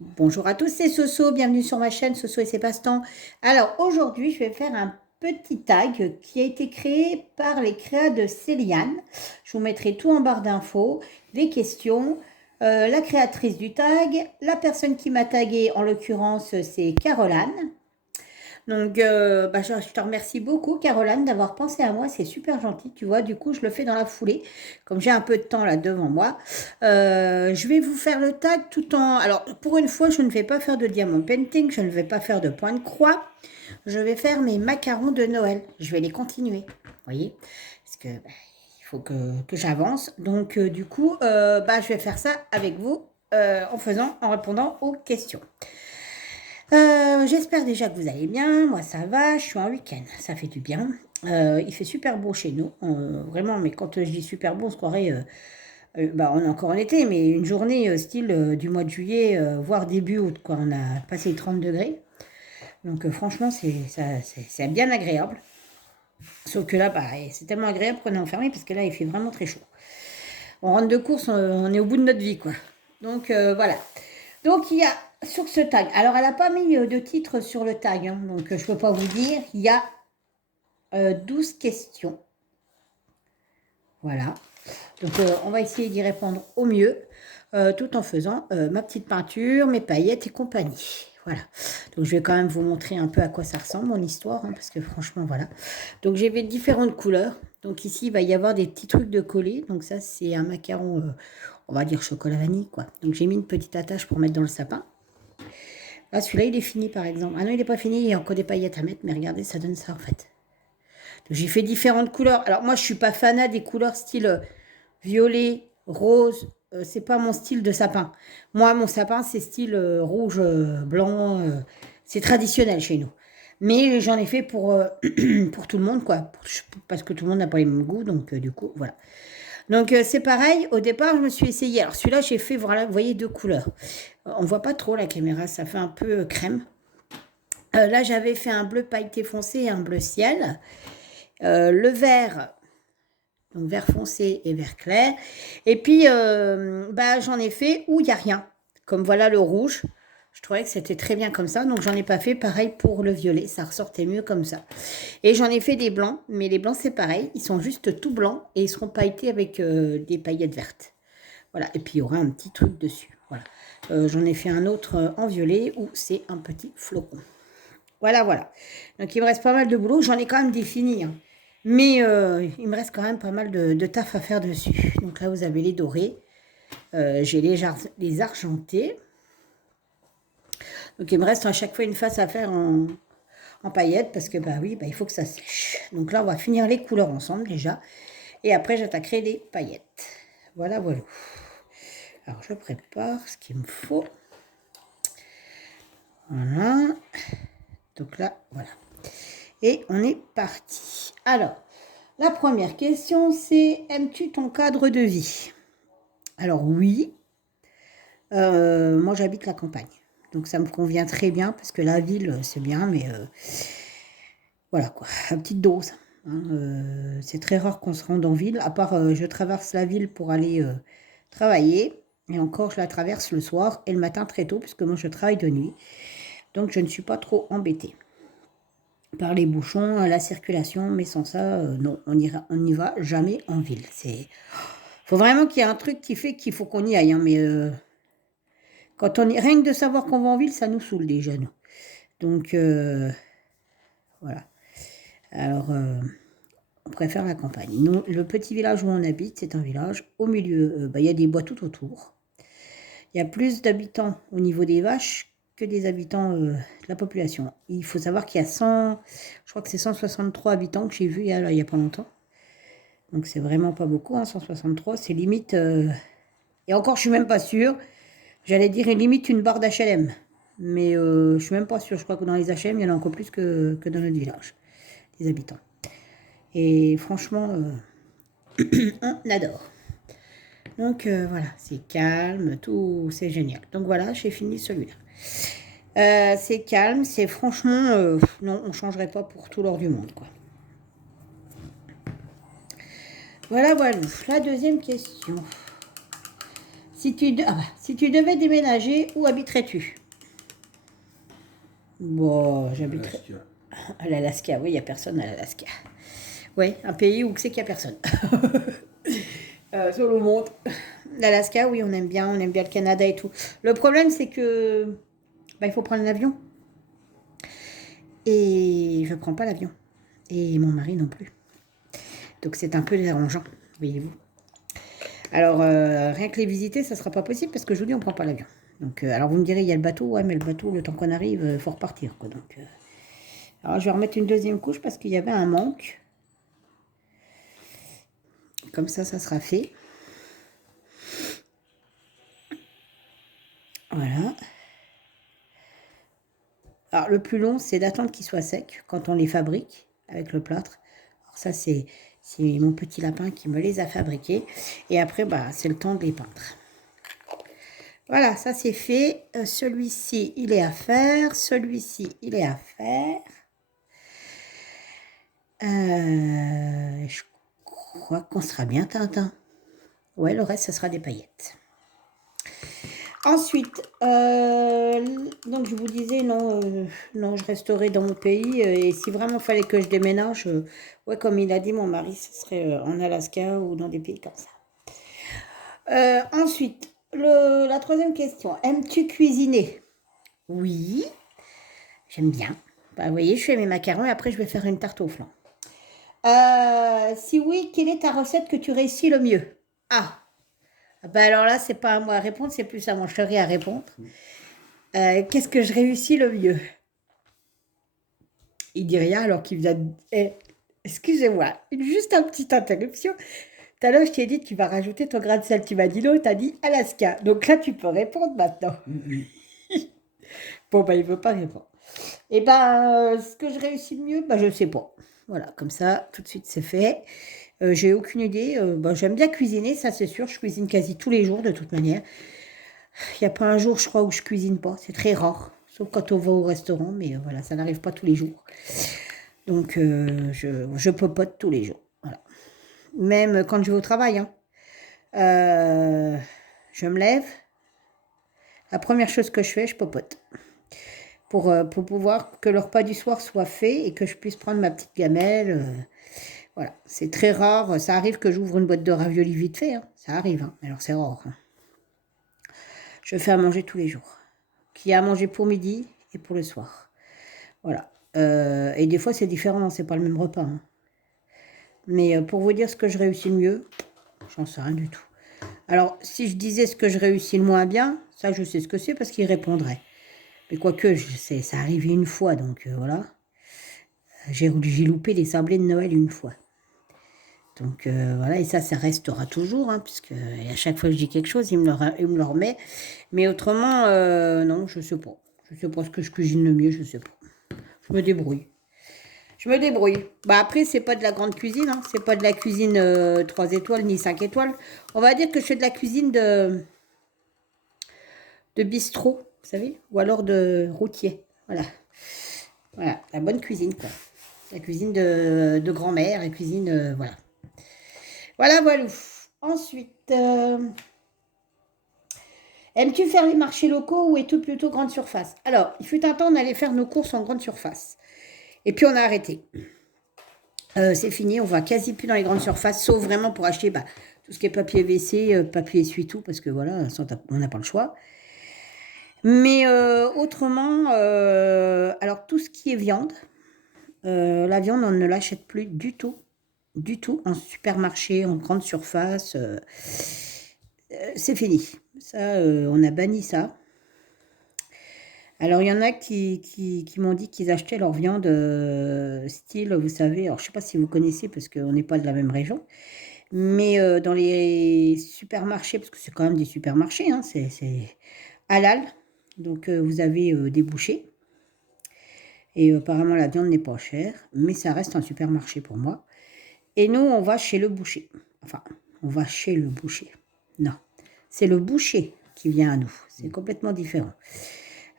Bonjour à tous, c'est Soso, bienvenue sur ma chaîne Soso et ses passe-temps. Alors aujourd'hui, je vais faire un petit tag qui a été créé par les créas de Céliane. Je vous mettrai tout en barre d'infos, les questions, la créatrice du tag, la personne qui m'a tagué, en l'occurrence, c'est Caroline. Donc, je te remercie beaucoup, Caroline, d'avoir pensé à moi. C'est super gentil, tu vois. Du coup, je le fais dans la foulée, comme j'ai un peu de temps là devant moi. Je vais vous faire le tag tout en... Alors, pour une fois, je ne vais pas faire de diamond painting, je ne vais pas faire de point de croix. Je vais faire mes macarons de Noël. Je vais les continuer, vous voyez. Parce que il faut que j'avance. Donc, du coup, je vais faire ça avec vous en répondant aux questions. J'espère déjà que vous allez bien. Moi, ça va. Je suis en week-end. Ça fait du bien. Il fait super beau chez nous. Vraiment, mais quand je dis super beau, on se croirait. On est encore en été, mais une journée style du mois de juillet, voire début août, quoi. On a passé les 30 degrés. Donc, franchement, c'est bien agréable. Sauf que là, c'est tellement agréable qu'on est enfermé parce que là, il fait vraiment très chaud. On rentre de course, on est au bout de notre vie, quoi. Donc, voilà. Donc, il y a sur ce tag, alors elle n'a pas mis de titre sur le tag, hein, donc je ne peux pas vous dire, il y a 12 questions. Voilà. Donc, on va essayer d'y répondre au mieux, tout en faisant ma petite peinture, mes paillettes et compagnie. Voilà. Donc, je vais quand même vous montrer un peu à quoi ça ressemble, mon histoire, hein, parce que franchement, voilà. Donc, j'ai différentes couleurs. Donc, ici, il va y avoir des petits trucs de coller. Donc, ça, c'est un macaron, on va dire chocolat vanille, quoi. Donc, j'ai mis une petite attache pour mettre dans le sapin. Ah, celui-là, il est fini, par exemple. Ah non, il n'est pas fini, il y a encore des paillettes à mettre, mais regardez, ça donne ça, en fait. Donc, j'ai fait différentes couleurs. Alors, moi, je ne suis pas fanat des couleurs style violet, rose. C'est pas mon style de sapin. Moi, mon sapin, c'est style rouge, blanc. C'est traditionnel chez nous. Mais j'en ai fait pour, pour tout le monde, quoi. Parce que tout le monde n'a pas les mêmes goûts, donc du coup, voilà. Donc c'est pareil, au départ je me suis essayée. Alors celui-là j'ai fait, voilà, vous voyez deux couleurs. On voit pas trop la caméra, ça fait un peu crème. Là j'avais fait un bleu pailleté foncé et un bleu ciel. Le vert, donc vert foncé et vert clair. Et puis j'en ai fait où il n'y a rien. Comme voilà le rouge. Je trouvais que c'était très bien comme ça, donc j'en ai pas fait pareil pour le violet, ça ressortait mieux comme ça. Et j'en ai fait des blancs, mais les blancs c'est pareil, ils sont juste tout blancs et ils seront pailletés avec des paillettes vertes. Voilà, et puis il y aura un petit truc dessus. Voilà. J'en ai fait un autre en violet où c'est un petit flocon. Voilà, voilà. Donc il me reste pas mal de boulot, j'en ai quand même défini, hein. Mais il me reste quand même pas mal de taf à faire dessus. Donc là vous avez les dorés, j'ai les argentés. Donc il me reste à chaque fois une face à faire en paillettes parce que oui, il faut que ça sèche. Donc là, on va finir les couleurs ensemble déjà. Et après, j'attaquerai les paillettes. Voilà, voilà. Alors, je prépare ce qu'il me faut. Voilà. Donc là, voilà. Et on est parti. Alors, la première question, c'est: aimes-tu ton cadre de vie? Alors oui. Moi, j'habite la campagne. Donc ça me convient très bien parce que la ville, c'est bien, mais voilà quoi, à petite dose. Hein, c'est très rare qu'on se rende en ville, à part je traverse la ville pour aller travailler. Et encore, je la traverse le soir et le matin très tôt, puisque moi je travaille de nuit. Donc je ne suis pas trop embêtée par les bouchons, la circulation, mais sans ça, non, on n'y va jamais en ville. Faut vraiment qu'il y ait un truc qui fait qu'il faut qu'on y aille. Hein, mais quand on est rien que de savoir qu'on va en ville, ça nous saoule déjà, nous. Donc voilà. Alors on préfère la campagne. Nous, le petit village où on habite, c'est un village au milieu. Il y a des bois tout autour. Il y a plus d'habitants au niveau des vaches que des habitants de la population. Il faut savoir qu'il y a 100, je crois que c'est 163 habitants que j'ai vu il y a pas longtemps. Donc c'est vraiment pas beaucoup, hein, 163. C'est limite. Et encore, je suis même pas sûre. J'allais dire limite une barre d'HLM. Mais je suis même pas sûre. Je crois que dans les HLM, il y en a encore plus que dans notre village, des habitants. Et franchement, on adore. Donc voilà, c'est calme, tout, c'est génial. Donc voilà, j'ai fini celui-là. C'est calme, c'est franchement, non, on ne changerait pas pour tout l'or du monde, quoi. Voilà, voilà. La deuxième question. Si tu devais déménager, où habiterais-tu? Bon, j'habiterais à l'Alaska. Oui, il n'y a personne à l'Alaska. Oui, un pays où c'est qu'il n'y a personne. Sur le monde. L'Alaska, oui, on aime bien le Canada et tout. Le problème, c'est que il faut prendre l'avion. Et je ne prends pas l'avion. Et mon mari non plus. Donc c'est un peu dérangeant, voyez-vous. Alors, rien que les visiter, ça ne sera pas possible parce que je vous dis, on ne prend pas l'avion. Donc, alors vous me direz, il y a le bateau. Ouais, mais le bateau, le temps qu'on arrive, il faut repartir, quoi. Donc, alors, je vais remettre une deuxième couche parce qu'il y avait un manque. Comme ça sera fait. Voilà. Alors, le plus long, c'est d'attendre qu'ils soient secs quand on les fabrique avec le plâtre. Alors, ça, c'est mon petit lapin qui me les a fabriqués. Et après, c'est le temps de les peindre. Voilà, ça c'est fait. Celui-ci, il est à faire. Celui-ci, il est à faire. Je crois qu'on sera bien Tintin. Ouais, le reste, ça sera des paillettes. Ensuite, donc je vous disais, non, je resterai dans mon pays. Et si vraiment il fallait que je déménage, ouais, comme il a dit mon mari, ce serait en Alaska ou dans des pays comme ça. Ensuite, la troisième question. Aimes-tu cuisiner? Oui, j'aime bien. Vous voyez, je fais mes macarons et après je vais faire une tarte au flan. Si oui, quelle est ta recette que tu réussis le mieux? Alors là, c'est pas à moi à répondre, c'est plus à mon chéri à répondre. Qu'est-ce que je réussis le mieux? Il dit rien alors qu'il vient... excusez-moi, juste une petite interruption. Tout à l'heure, je t'ai dit que tu vas rajouter ton grain de sel. Tu m'as dit non, tu as dit Alaska. Donc là, tu peux répondre maintenant. Bon, il ne veut pas répondre. Et ce que je réussis le mieux, je ne sais pas. Voilà, comme ça, tout de suite, c'est fait. J'ai aucune idée. J'aime bien cuisiner, ça c'est sûr. Je cuisine quasi tous les jours, de toute manière. Il n'y a pas un jour, je crois, où je cuisine pas. C'est très rare. Sauf quand on va au restaurant, mais voilà, ça n'arrive pas tous les jours. Donc, je popote tous les jours. Voilà. Même quand je vais au travail. Hein. Je me lève. La première chose que je fais, je popote. Pour pouvoir que le repas du soir soit fait et que je puisse prendre ma petite gamelle. Voilà, c'est très rare. Ça arrive que j'ouvre une boîte de raviolis vite fait. Hein. Ça arrive, hein. Alors c'est rare. Hein. Je fais à manger tous les jours. Qui a à manger pour midi et pour le soir. Voilà. Et des fois, c'est différent. C'est pas le même repas. Hein. Mais pour vous dire ce que je réussis le mieux, j'en sais rien du tout. Alors, si je disais ce que je réussis le moins bien, ça, je sais ce que c'est parce qu'il répondrait. Mais quoique, ça arrive une fois, donc voilà. J'ai loupé les sablés de Noël une fois. Donc voilà, et ça restera toujours, hein, puisque à chaque fois que je dis quelque chose, il me le remet. Mais autrement, non, je sais pas. Je sais pas ce que je cuisine le mieux, je sais pas. Je me débrouille. Après, c'est pas de la grande cuisine, hein, c'est pas de la cuisine 3 étoiles ni 5 étoiles. On va dire que je fais de la cuisine de bistrot, vous savez, ou alors de routier. Voilà. Voilà, la bonne cuisine, quoi. La cuisine de grand-mère, la cuisine, voilà. Voilà. Ensuite, aimes-tu faire les marchés locaux ou es-tu plutôt grande surface? Alors, il fut un temps, on allait faire nos courses en grande surface. Et puis, on a arrêté. C'est fini, on va quasi plus dans les grandes surfaces, sauf vraiment pour acheter tout ce qui est papier WC, papier essuie-tout, parce que voilà, on n'a pas le choix. Mais autrement, alors tout ce qui est viande, la viande, on ne l'achète plus du tout en supermarché, en grande surface. C'est fini. Ça, on a banni ça. Alors, il y en a qui m'ont dit qu'ils achetaient leur viande style, vous savez, alors je ne sais pas si vous connaissez parce qu'on n'est pas de la même région, mais dans les supermarchés, parce que c'est quand même des supermarchés, hein, c'est halal, donc vous avez des bouchers, et apparemment la viande n'est pas chère, mais ça reste un supermarché pour moi. Et nous, on va chez le boucher. Enfin, on va chez le boucher. Non, c'est le boucher qui vient à nous, c'est complètement différent.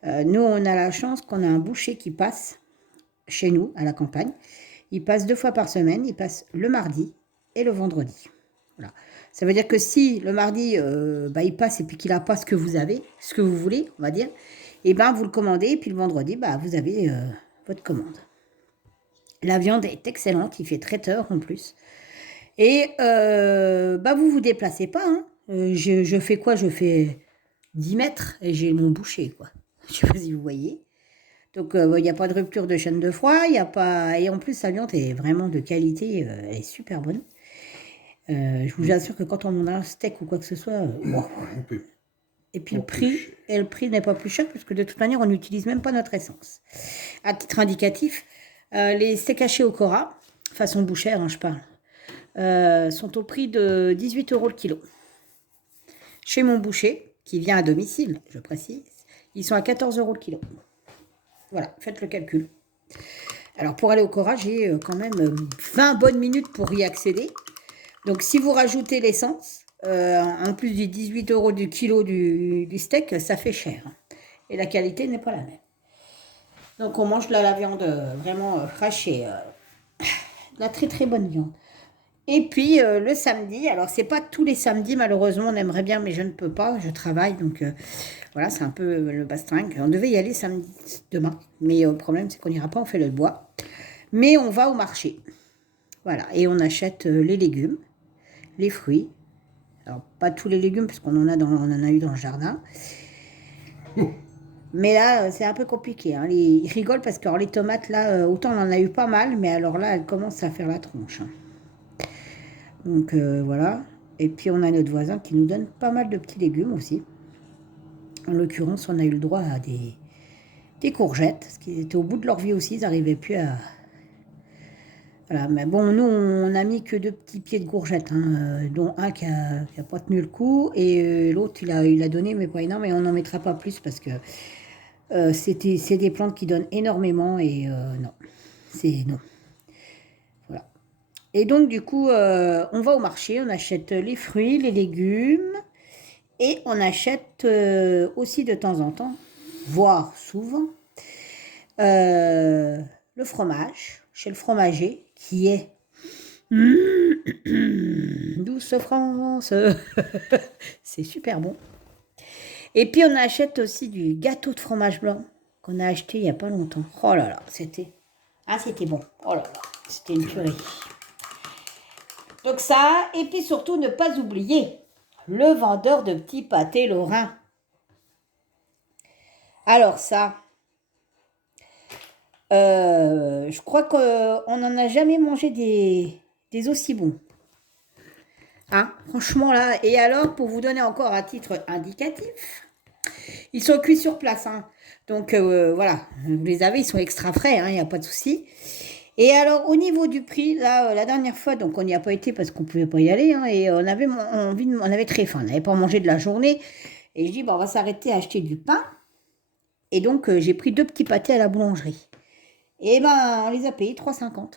Nous, on a la chance qu'on a un boucher qui passe chez nous, à la campagne. Il passe 2 fois par semaine. Il passe le mardi et le vendredi. Voilà. Ça veut dire que si le mardi, il passe et puis qu'il n'a pas ce que vous avez, ce que vous voulez, on va dire, et ben vous le commandez et puis le vendredi, vous avez votre commande. La viande est excellente, il fait traiteur en plus. Et vous vous déplacez pas. Hein. Je fais quoi? Je fais 10 mètres et j'ai mon boucher, quoi. Je sais pas si vous voyez. Donc, il n'y a pas de rupture de chaîne de froid, il y a pas... Et en plus, la viande est vraiment de qualité, elle est super bonne. Je vous assure que quand on demande un steak ou quoi que ce soit... Et puis le prix n'est pas plus cher, parce que de toute manière, on n'utilise même pas notre essence. À titre indicatif, les steaks hachés au Cora, façon bouchère, hein, je parle, sont au prix de 18 € le kilo. Chez mon boucher, qui vient à domicile, je précise, ils sont à 14 € le kilo. Voilà, faites le calcul. Alors, pour aller au Cora, j'ai quand même 20 bonnes minutes pour y accéder. Donc, si vous rajoutez l'essence, en plus du 18 € du kilo du steak, ça fait cher. Et la qualité n'est pas la même. Donc, on mange de la viande vraiment fraîche et de la très très bonne viande. Et puis, le samedi, alors c'est pas tous les samedis, malheureusement, on aimerait bien, mais je ne peux pas, je travaille, donc voilà, c'est un peu le bastringue. On devait y aller samedi, demain, mais le problème, c'est qu'on n'ira pas, on fait le bois. Mais on va au marché, voilà, et on achète les légumes, les fruits. Alors, pas tous les légumes, parce qu'on en a eu dans le jardin. Mais là, c'est un peu compliqué. Hein. Ils rigolent parce que alors, les tomates, là, autant on en a eu pas mal, mais alors là, elles commencent à faire la tronche. Hein. Donc voilà. Et puis on a notre voisin qui nous donne pas mal de petits légumes aussi. En l'occurrence, on a eu le droit à des courgettes, parce qu'ils étaient au bout de leur vie aussi, ils n'arrivaient plus à... Voilà, mais bon, nous, on a mis que 2 petits pieds de courgettes, hein, dont un qui a pas tenu le coup, et l'autre, il a donné, mais pas énorme, et on n'en mettra pas plus, parce que c'est des plantes qui donnent énormément, et non, c'est non. Voilà. Et donc, du coup, on va au marché, on achète les fruits, les légumes, et on achète aussi de temps en temps, voire souvent, le fromage chez le fromager qui est douce France. C'est super bon. Et puis on achète aussi du gâteau de fromage blanc qu'on a acheté il n'y a pas longtemps. Oh là là, c'était bon. Oh là là, c'était une tuerie. Donc ça, et puis surtout ne pas oublier le vendeur de petits pâtés lorrains. Alors ça, je crois qu'on n'en a jamais mangé des aussi bons. Hein, franchement là, et alors pour vous donner encore un titre indicatif, ils sont cuits sur place. Hein. Donc voilà, vous les avez, ils sont extra frais, il n'y a pas de souci. Et alors au niveau du prix, là, la dernière fois, donc on n'y a pas été parce qu'on ne pouvait pas y aller, hein, et on avait très faim, on n'avait pas mangé de la journée. Et je dis, on va s'arrêter à acheter du pain. Et donc j'ai pris 2 petits pâtés à la boulangerie. Et on les a payés 3,50 €.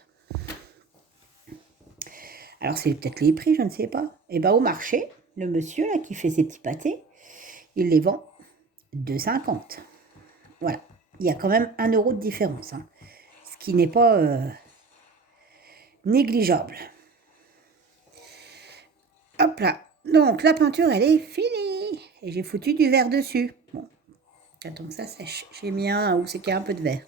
Alors, c'est peut-être les prix, je ne sais pas. Et au marché, le monsieur là, qui fait ses petits pâtés, il les vend 2,50 €. Voilà. Il y a quand même 1 € de différence. Hein, ce qui n'est pas négligeable. Hop là. Donc, la peinture, elle est finie. Et j'ai foutu du verre dessus. Bon, j'attends que ça sèche. J'ai mis un où c'est qu'il y a un peu de verre.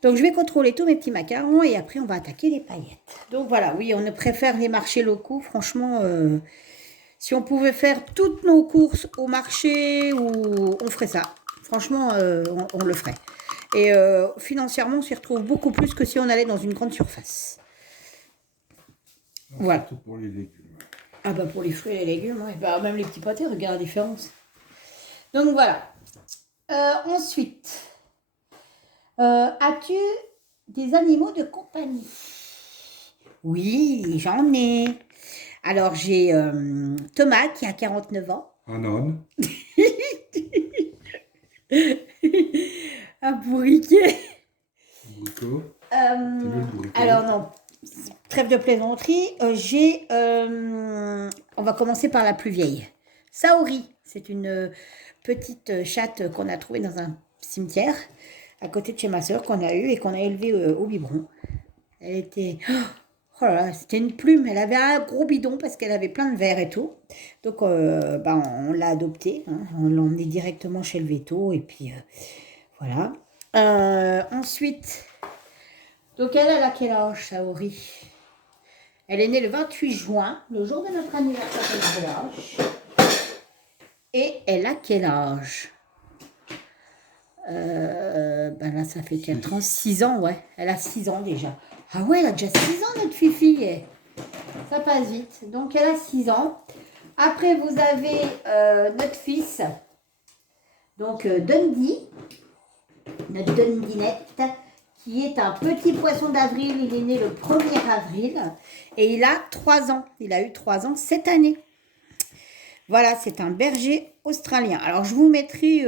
Donc, je vais contrôler tous mes petits macarons et après, on va attaquer les paillettes. Donc, voilà, oui, on préfère les marchés locaux. Franchement, si on pouvait faire toutes nos courses au marché, on ferait ça. Franchement, on le ferait. Et financièrement, on s'y retrouve beaucoup plus que si on allait dans une grande surface. Voilà. Surtout pour les légumes. Ah pour les fruits et les légumes, ouais. Même les petits pâtés, regarde la différence. Donc, voilà. Ensuite... as-tu des animaux de compagnie? Oui, j'en ai. Alors, j'ai Thomas qui a 49 ans. Un âne. Un bourriquet. Bourricot. Alors, non, trêve de plaisanterie. On va commencer par la plus vieille. Saori, c'est une petite chatte qu'on a trouvée dans un cimetière à côté de chez ma soeur qu'on a eue et qu'on a élevée au biberon. Elle était Oh là là, c'était une plume. Elle avait un gros bidon parce qu'elle avait plein de verre et tout. Donc, on l'a adoptée, hein. On l'a emmenée directement chez le véto. Et puis, voilà. Ensuite, donc elle a quel âge, Saori? Elle est née le 28 juin, le jour de notre anniversaire de mariage. Et elle a quel âge? Ben là, ça fait 4 ans, 6 ans, ouais. Elle a 6 ans déjà. Ah ouais, elle a déjà 6 ans, notre fifi. Ça passe vite. Donc, elle a 6 ans. Après, vous avez notre fils, donc Dundee, notre Dundinette, qui est un petit poisson d'avril. Il est né le 1er avril et il a 3 ans. Il a eu 3 ans cette année. Voilà, c'est un berger australien. Alors, je vous mettrai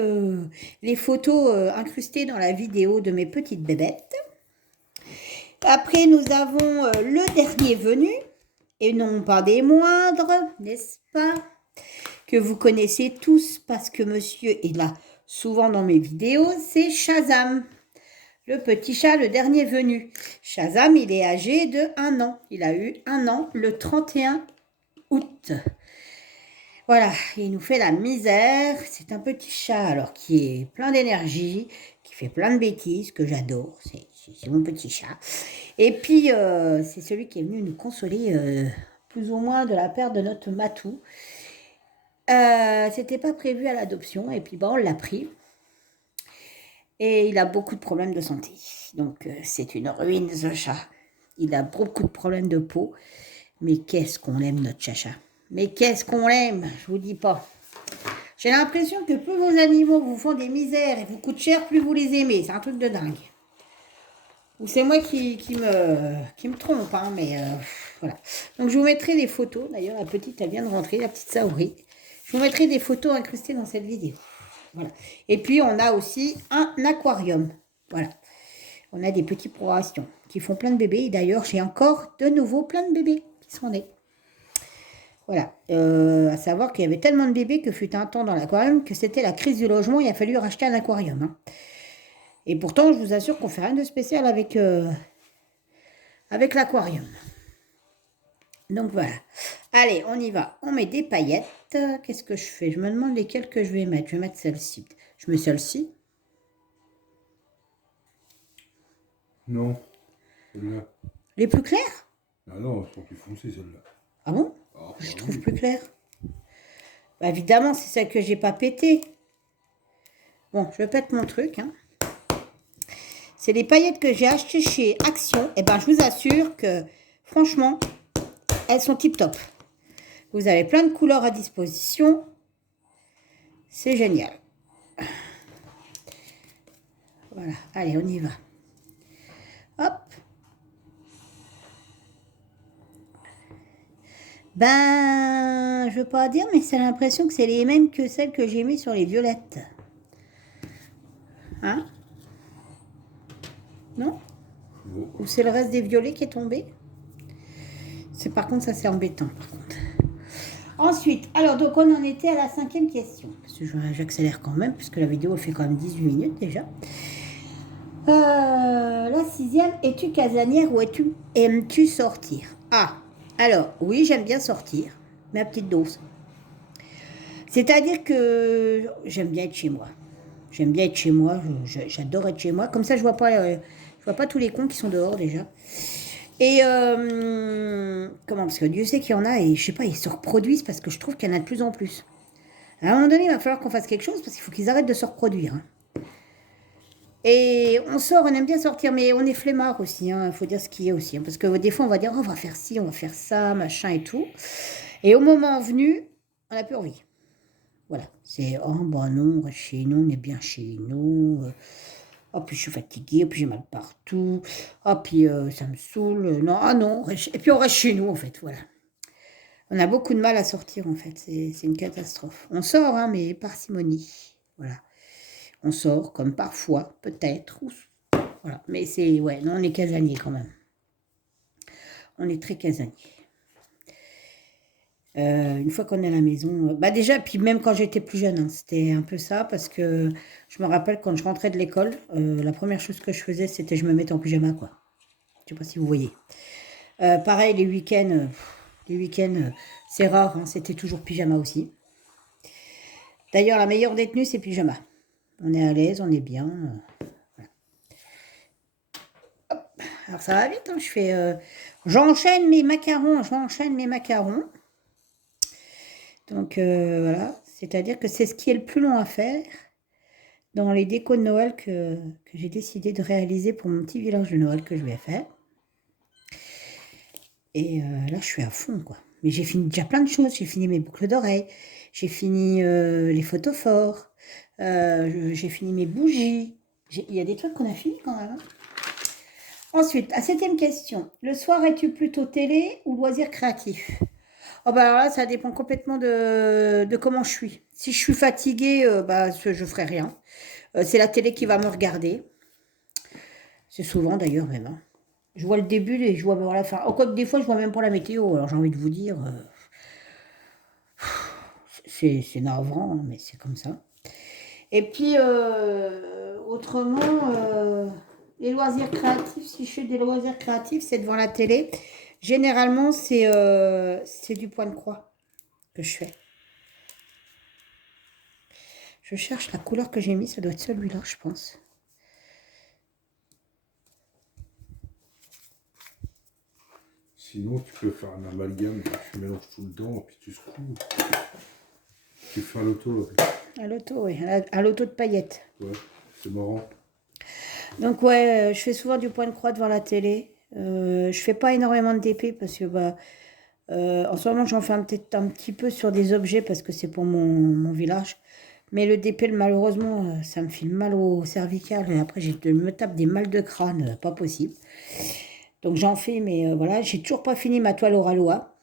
les photos incrustées dans la vidéo de mes petites bébêtes. Après, nous avons le dernier venu, et non pas des moindres, n'est-ce pas? Que vous connaissez tous parce que monsieur est là souvent dans mes vidéos, c'est Shazam. Le petit chat, le dernier venu. Shazam, il est âgé de 1 an. Il a eu 1 an le 31 août. Voilà, il nous fait la misère. C'est un petit chat alors qui est plein d'énergie, qui fait plein de bêtises, que j'adore. C'est mon petit chat. Et puis, c'est celui qui est venu nous consoler plus ou moins de la perte de notre Matou. C'était pas prévu à l'adoption et puis on l'a pris. Et il a beaucoup de problèmes de santé. Donc, c'est une ruine, ce chat. Il a beaucoup de problèmes de peau. Mais qu'est-ce qu'on aime, notre chacha. Mais qu'est-ce qu'on l'aime, je vous dis pas. J'ai l'impression que plus vos animaux vous font des misères et vous coûtent cher, plus vous les aimez. C'est un truc de dingue. Ou c'est moi qui me trompe, hein, mais voilà. Donc, je vous mettrai des photos. D'ailleurs, la petite, elle vient de rentrer, la petite Saori. Je vous mettrai des photos incrustées dans cette vidéo. Voilà. Et puis, on a aussi un aquarium. Voilà. On a des petits prorations qui font plein de bébés. Et d'ailleurs, j'ai encore de nouveau plein de bébés qui sont nés. Voilà. À savoir qu'il y avait tellement de bébés que fut un temps dans l'aquarium que c'était la crise du logement. Il a fallu racheter un aquarium. Hein. Et pourtant, je vous assure qu'on fait rien de spécial avec l'aquarium. Donc voilà. Allez, on y va. On met des paillettes. Qu'est-ce que je fais? Je me demande lesquelles que je vais mettre. Je vais mettre celle-ci. Je mets celle-ci. Non, celle-là. Les plus claires? Ah non, elles sont plus foncées, celles-là. Ah bon? Ah, Je bah trouve oui. plus claires. Bah, évidemment, c'est celle que j'ai pas pétée. Bon, je pète mon truc. Hein. C'est les paillettes que j'ai achetées chez Action. Et ben, je vous assure que, franchement, elles sont tip-top. Vous avez plein de couleurs à disposition. C'est génial. Voilà. Allez, on y va. Hop. Ben, je veux pas dire, mais c'est l'impression que c'est les mêmes que celles que j'ai mis sur les violettes. Hein? Non? Bon. Ou c'est le reste des violets qui est tombé? Par contre, ça c'est embêtant, par contre. Ensuite, alors, donc on en était à la 5e question. Parce que j'accélère quand même, puisque la vidéo fait quand même 18 minutes déjà. La 6e, es-tu casanière ou aimes-tu sortir? Ah, alors, oui, j'aime bien sortir, mais à petite dose. C'est-à-dire que j'aime bien être chez moi. J'aime bien être chez moi, j'adore être chez moi. Comme ça, je vois pas tous les cons qui sont dehors déjà. Et comment? Parce que Dieu sait qu'il y en a et je sais pas, ils se reproduisent parce que je trouve qu'il y en a de plus en plus. À un moment donné, il va falloir qu'on fasse quelque chose parce qu'il faut qu'ils arrêtent de se reproduire. Hein. Et on sort, on aime bien sortir, mais on est flemmard aussi, il faut dire ce qu'il y a aussi. Hein, parce que des fois, on va dire, oh, on va faire ci, on va faire ça, machin et tout. Et au moment venu, on n'a plus envie. Voilà, c'est, oh, bah non, on reste chez nous, on est bien chez nous. Oh, puis je suis fatiguée, puis j'ai mal partout. Oh, puis ça me saoule. Non, ah non, et puis on reste chez nous, en fait, voilà. On a beaucoup de mal à sortir, en fait, c'est une catastrophe. On sort, hein, mais parcimonie, voilà. On sort, comme parfois, peut-être, voilà. Mais c'est, ouais, non, on est casanier quand même. On est très casanier. Une fois qu'on est à la maison, bah déjà, puis même quand j'étais plus jeune, hein, c'était un peu ça, parce que je me rappelle quand je rentrais de l'école, la première chose que je faisais, c'était je me mettais en pyjama, quoi. Je sais pas si vous voyez. Pareil, les week-ends, c'est rare, hein, c'était toujours pyjama aussi. D'ailleurs, la meilleure détenue, c'est pyjama. On est à l'aise, on est bien. Alors ça va vite, hein, j'enchaîne mes macarons. Donc voilà, c'est-à-dire que c'est ce qui est le plus long à faire dans les décos de Noël que j'ai décidé de réaliser pour mon petit village de Noël que je vais faire. Et là, je suis à fond, quoi. Mais j'ai fini déjà plein de choses. J'ai fini mes boucles d'oreilles, j'ai fini les photophores, j'ai fini mes bougies. Il y a des trucs qu'on a fini quand même, hein. Ensuite, à 7e question. Le soir, es-tu plutôt télé ou loisirs créatifs? Oh bah alors là, ça dépend complètement de comment je suis. Si je suis fatiguée, bah, je ferai rien. C'est la télé qui va me regarder. C'est souvent d'ailleurs même, hein. Je vois le début et je vois vers la fin. Encore que des fois, je vois même pas la météo. Alors j'ai envie de vous dire, c'est navrant, hein, mais c'est comme ça. Et puis, autrement, les loisirs créatifs, si je fais des loisirs créatifs, c'est devant la télé. Généralement, c'est du point de croix que je fais. Je cherche la couleur que j'ai mis, ça doit être celui-là, je pense. Sinon, tu peux faire un amalgame, tu mélanges tout dedans, et puis tu secoues. Tu fais un loto avec. À l'auto, oui, à l'auto de paillettes. Ouais, c'est marrant. Donc ouais, je fais souvent du point de croix devant la télé. Je fais pas énormément de DP parce que bah, en ce moment j'en fais peut-être un petit peu sur des objets parce que c'est pour mon village. Mais le DP, malheureusement, ça me file mal au cervical et après je me tape des mal de crâne, pas possible. Donc j'en fais, mais voilà, j'ai toujours pas fini ma toile au Ralois.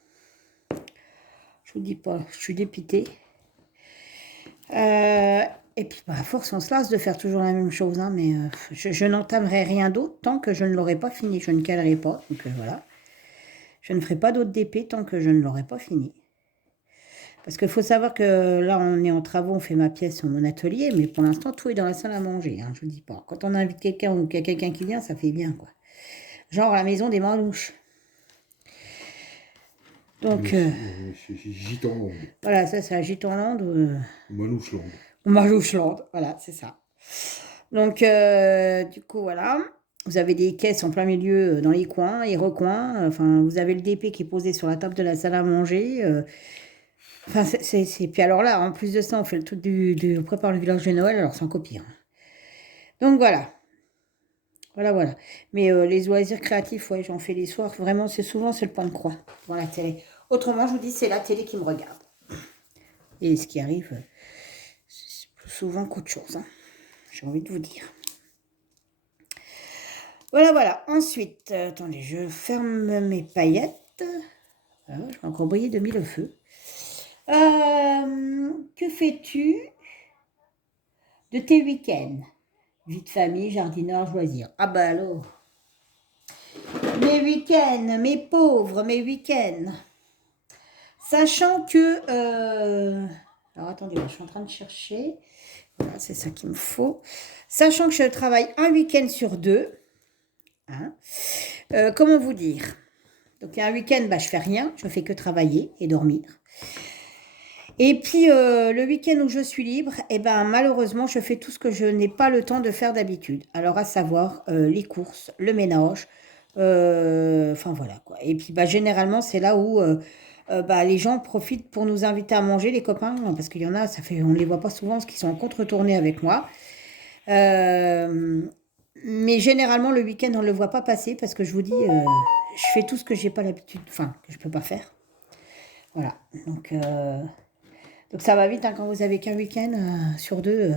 Je vous dis pas, je suis dépitée. Et puis, bah, à force, on se lasse de faire toujours la même chose, hein, mais je n'entamerai rien d'autre tant que je ne l'aurai pas fini. Je ne calerai pas, donc voilà. Je ne ferai pas d'autres DP tant que je ne l'aurai pas fini. Parce qu'il faut savoir que là, on est en travaux, on fait ma pièce, mon atelier, mais pour l'instant, tout est dans la salle à manger, hein, je vous dis pas. Quand on invite quelqu'un ou qu'il y a quelqu'un qui vient, ça fait bien, quoi. Genre la maison des Manouches. Donc, Gitanland. voilà, ça, c'est à Gitonland Manouchland. ou Malouchland. Voilà, c'est ça. Donc, du coup, voilà. Vous avez des caisses en plein milieu dans les coins et recoins. Enfin, vous avez le DP qui est posé sur la table de la salle à manger. Enfin, Puis alors là, en plus de ça, on fait le truc on prépare le village de Noël, alors sans copie, hein. Donc voilà. Voilà, voilà. Mais les loisirs créatifs, ouais, j'en fais les soirs. Vraiment, c'est le point de croix devant la télé. Autrement, je vous dis, c'est la télé qui me regarde. Et ce qui arrive, c'est plus souvent qu'autre chose, hein. J'ai envie de vous dire. Voilà, voilà. Ensuite, attendez, je ferme mes paillettes. Voilà, je vais encore briller de mille feux. Que fais-tu de tes week-ends? Vie de famille, jardinage, loisirs. Ah bah alors. Mes week-ends, mes pauvres, mes week-ends. Sachant que... alors attendez, je suis en train de chercher. Voilà, c'est ça qu'il me faut. Sachant que je travaille un week-end sur deux. Hein, comment vous dire? Donc, il y a un week-end, bah, je fais rien. Je fais que travailler et dormir. Et puis, le week-end où je suis libre, eh ben, malheureusement, je fais tout ce que je n'ai pas le temps de faire d'habitude. Alors, à savoir les courses, le ménage, enfin voilà quoi. Et puis, bah, généralement, c'est là où bah, les gens profitent pour nous inviter à manger, les copains, parce qu'il y en a, on ne les voit pas souvent parce qu'ils sont en contre-tournée avec moi. Mais généralement, le week-end, on ne le voit pas passer parce que je vous dis, je fais tout ce que j'ai pas l'habitude, enfin, que je peux pas faire. Voilà. Donc ça va vite, hein, quand vous avez qu'un week-end sur deux.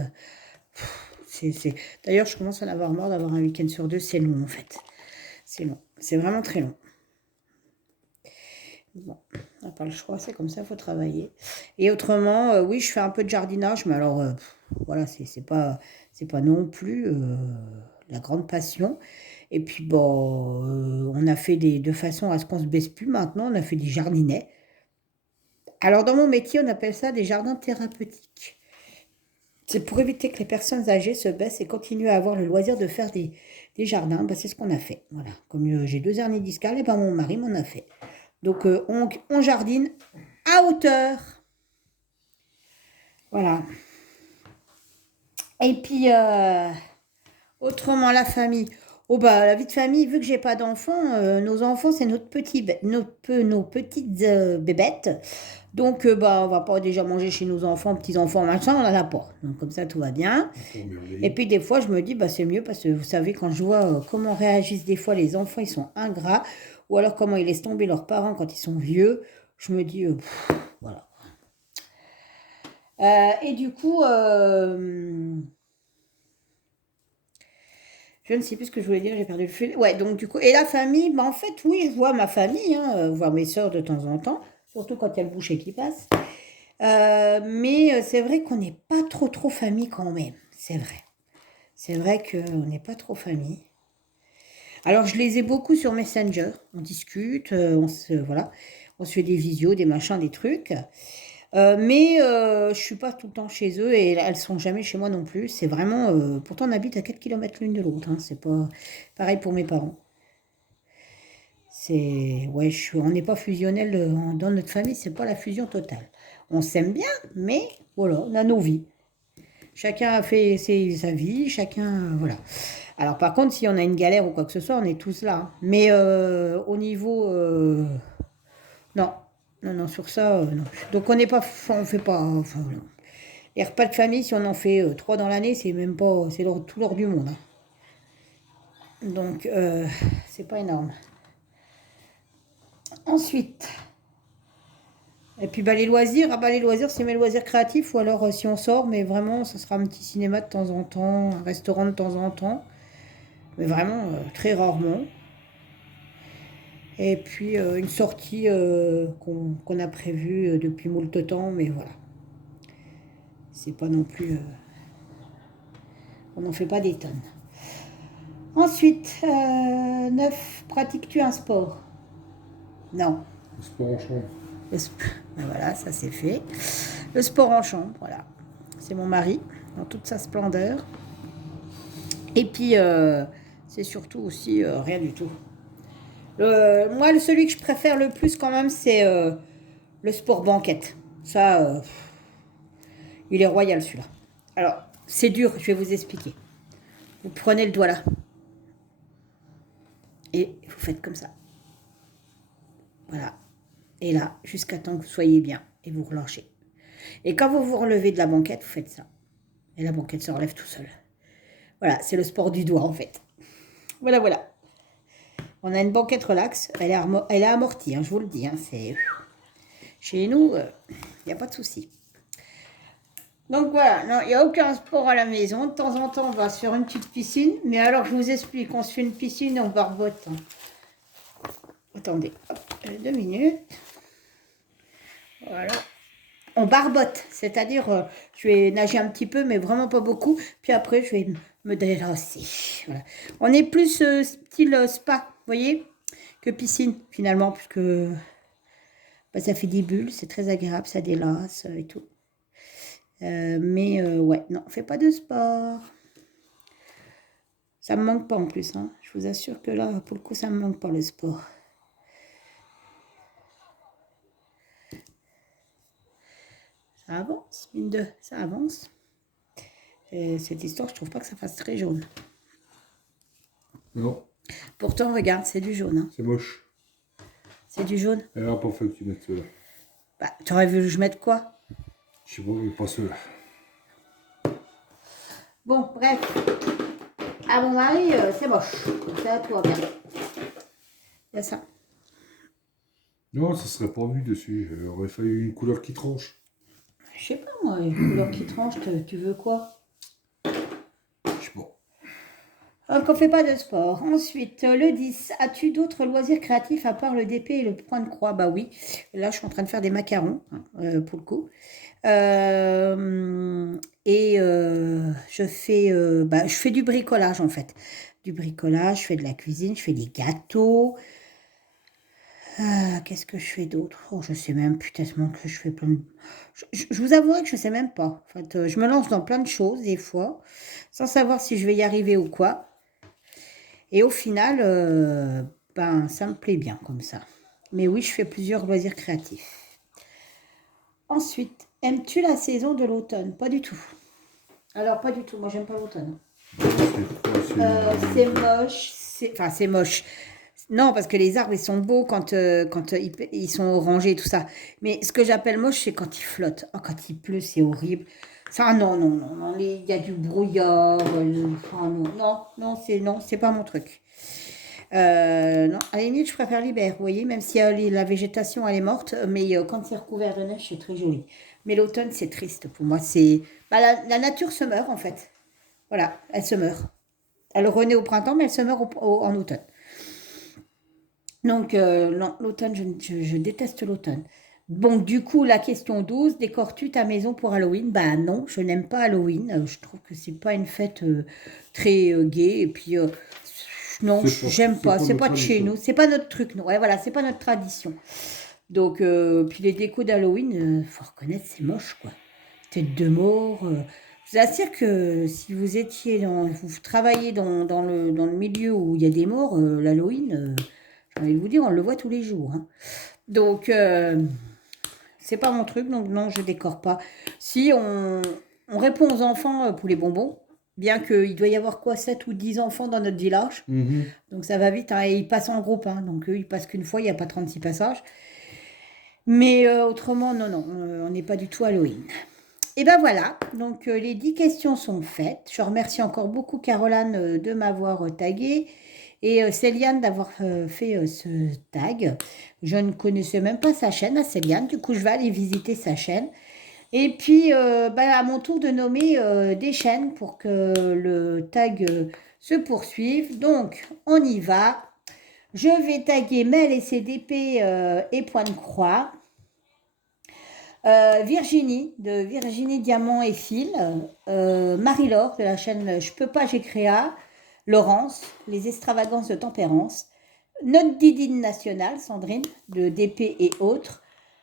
D'ailleurs, je commence à en avoir marre d'avoir un week-end sur deux. C'est long, en fait. C'est long. C'est vraiment très long. Bon, on n'a pas le choix, c'est comme ça, il faut travailler. Et autrement, oui, je fais un peu de jardinage, mais alors, voilà, c'est pas non plus la grande passion. Et puis, bon, on a fait de façon à ce qu'on ne se baisse plus maintenant, on a fait des jardinets. Alors, dans mon métier, on appelle ça des jardins thérapeutiques. C'est pour éviter que les personnes âgées se baissent et continuent à avoir le loisir de faire des jardins, bah, c'est ce qu'on a fait. Voilà, comme j'ai 2 hernies discales, et ben mon mari m'en a fait. Donc on jardine à hauteur. Voilà. Et puis autrement la famille. Oh bah la vie de famille, vu que j'ai pas d'enfants, nos enfants c'est nos petites bébêtes. Donc bah on va pas déjà manger chez nos enfants, petits enfants, machin, on en a pas. Donc comme ça tout va bien. Encore Et merveilleux. puis des fois, je me dis, bah, c'est mieux parce que vous savez, quand je vois comment réagissent des fois les enfants, ils sont ingrats, ou alors comment ils laissent tomber leurs parents quand ils sont vieux, je me dis, voilà. Et du coup, je ne sais plus ce que je voulais dire, j'ai perdu le fil. Ouais, donc du coup, et la famille, bah, en fait, oui, je vois ma famille, hein, voir mes sœurs de temps en temps, surtout quand il y a le boucher qui passe. Mais c'est vrai qu'on n'est pas trop famille quand même, c'est vrai. C'est vrai qu'on n'est pas trop famille. Alors, je les ai beaucoup sur Messenger. On discute, voilà. On se fait des visios, des machins, des trucs. Mais je suis pas tout le temps chez eux et elles sont jamais chez moi non plus. C'est vraiment. Pourtant, on habite à 4 kilomètres l'une de l'autre. Hein. C'est pas pareil pour mes parents. Ouais, on n'est pas fusionnel dans notre famille. C'est pas la fusion totale. On s'aime bien, mais voilà, on a nos vies. Chacun a fait sa vie, chacun. Voilà. Alors, par contre, si on a une galère ou quoi que ce soit, on est tous là. Hein. Mais au niveau. Non. Non, non, sur ça, non. Donc, on n'est pas. On fait pas. Enfin, voilà. Les repas de famille, si on en fait 3 dans l'année, c'est même pas. C'est tout l'or du monde. Hein. Donc, c'est pas énorme. Ensuite. Et puis, bah, les loisirs. Ah, bah, les loisirs, c'est mes loisirs créatifs. Ou alors, si on sort, mais vraiment, ça sera un petit cinéma de temps en temps, un restaurant de temps en temps. Mais vraiment, très rarement. Et puis une sortie qu'on a prévue depuis moult temps, mais voilà. C'est pas non plus. On n'en fait pas des tonnes. Ensuite, 9. Pratiques-tu un sport? Non. Le sport en chambre. Ben voilà, ça c'est fait. Le sport en chambre, voilà. C'est mon mari, dans toute sa splendeur. Et puis, c'est surtout aussi rien du tout. Moi, celui que je préfère le plus quand même, c'est le sport banquette. Ça, il est royal celui-là. Alors, c'est dur, je vais vous expliquer. Vous prenez le doigt là. Et vous faites comme ça. Voilà. Et là, jusqu'à temps que vous soyez bien. Et vous relâchez. Et quand vous vous relevez de la banquette, vous faites ça. Et la banquette se relève tout seul. Voilà, c'est le sport du doigt en fait. Voilà, voilà. On a une banquette relax. Elle est amortie, hein, je vous le dis. Hein, chez nous, il n'y a pas de souci. Donc voilà, non, il n'y a aucun sport à la maison. De temps en temps, on va se faire une petite piscine. Mais alors, je vous explique, on se fait une piscine, on barbote. Hein. Attendez, hop, 2 minutes. Voilà. On barbote, c'est-à-dire, je vais nager un petit peu, mais vraiment pas beaucoup. Puis après, je vais me délasser. Voilà. On est plus style spa, vous voyez, que piscine, finalement, puisque bah, ça fait des bulles, c'est très agréable, ça délasse et tout. Mais ouais, non, on fait pas de sport. Ça me manque pas en plus, hein. Je vous assure que là, pour le coup, ça me manque pas le sport. Ça avance, mine de, ça avance. Et cette histoire, je trouve pas que ça fasse très jaune. Non. Pourtant, regarde, c'est du jaune. Hein. C'est moche. C'est du jaune. Elle a pas fait que tu mettes ceux-là. Bah, tu aurais vu que je mette quoi? Je sais pas, mais pas ceux-là. Bon, bref. À mon mari, c'est moche. Ça, tout va bien. Il y a ça. Non, ça serait pas vu dessus. Il aurait fallu une couleur qui tranche. Je sais pas, moi, une couleur qui tranche, tu veux quoi? Je sais pas. Donc, on fait pas de sport. Ensuite, le 10. As-tu d'autres loisirs créatifs à part le DP et le point de croix? Bah oui. Là, je suis en train de faire des macarons, pour le coup. Et je fais du bricolage, en fait. Du bricolage, je fais de la cuisine, je fais des gâteaux. Qu'est-ce que je fais d'autre? Oh, je sais même plus tellement que je fais plein de... Je vous avouerai que je sais même pas. En fait, je me lance dans plein de choses, des fois, sans savoir si je vais y arriver ou quoi. Et au final, ben, ça me plaît bien comme ça. Mais oui, je fais plusieurs loisirs créatifs. Ensuite, aimes-tu la saison de l'automne? Pas du tout. Alors, pas du tout. Moi, j'aime pas l'automne. C'est moche. Enfin, c'est moche. Non, parce que les arbres, ils sont beaux quand ils sont orangés et tout ça. Mais ce que j'appelle moche, c'est quand ils flottent. Oh, quand il pleut, c'est horrible. Ça, non, non, non, non. Il y a du brouillard. Oh, non, non, non, c'est pas mon truc. Non, à la limite, je préfère l'hiver, vous voyez, même si la végétation, elle est morte, mais quand c'est recouvert de neige, c'est très joli. Mais l'automne, c'est triste pour moi. Bah, la nature se meurt, en fait. Voilà, elle se meurt. Elle renaît au printemps, mais elle se meurt en automne. Donc, non, l'automne, je déteste l'automne. Bon, du coup, la question 12, décores-tu ta maison pour Halloween? Bah non, je n'aime pas Halloween. Je trouve que c'est pas une fête très gaie. Et puis, non, j'aime pas. C'est pas de chez nous. C'est pas notre truc. Non. Ouais, voilà, c'est pas notre tradition. Donc, puis les décos d'Halloween, faut reconnaître, c'est moche, quoi. Tête de mort. Je vous assure que si vous travaillez dans le milieu où il y a des morts, l'Halloween, j'ai envie de vous dire, on le voit tous les jours. Hein. Donc, c'est pas mon truc, donc non, je décore pas. Si on répond aux enfants pour les bonbons, bien qu'il doit y avoir quoi, 7 ou 10 enfants dans notre village. Donc ça va vite, hein, et ils passent en groupe, hein, donc eux, ils passent qu'une fois, il n'y a pas 36 passages. Mais autrement, non, non, on n'est pas du tout Halloween. Et ben voilà, donc les 10 questions sont faites. Je remercie encore beaucoup Caroline de m'avoir tagué et Céliane d'avoir fait ce tag. Je ne connaissais même pas sa chaîne à Céliane, du coup je vais aller visiter sa chaîne. Et puis à mon tour de nommer des chaînes pour que le tag se poursuive. Donc on y va. Je vais taguer Mel et CDP et Point de Croix. Virginie, de Virginie Diamant et Fil, Marie-Laure, de la chaîne Je peux pas, j'ai créa, Laurence, Les extravagances de tempérance, notre Didine nationale, Sandrine, de DP et autres,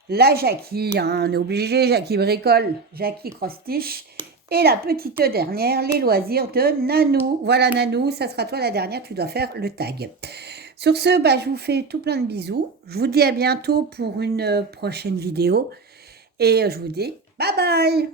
la Jackie, hein, on est obligé, Jackie Bricole, Jackie Crostiche, et la petite dernière, les loisirs de Nanou. Voilà Nanou, ça sera toi la dernière, tu dois faire le tag. Sur ce, je vous fais tout plein de bisous. Je vous dis à bientôt pour une prochaine vidéo. Et je vous dis bye bye!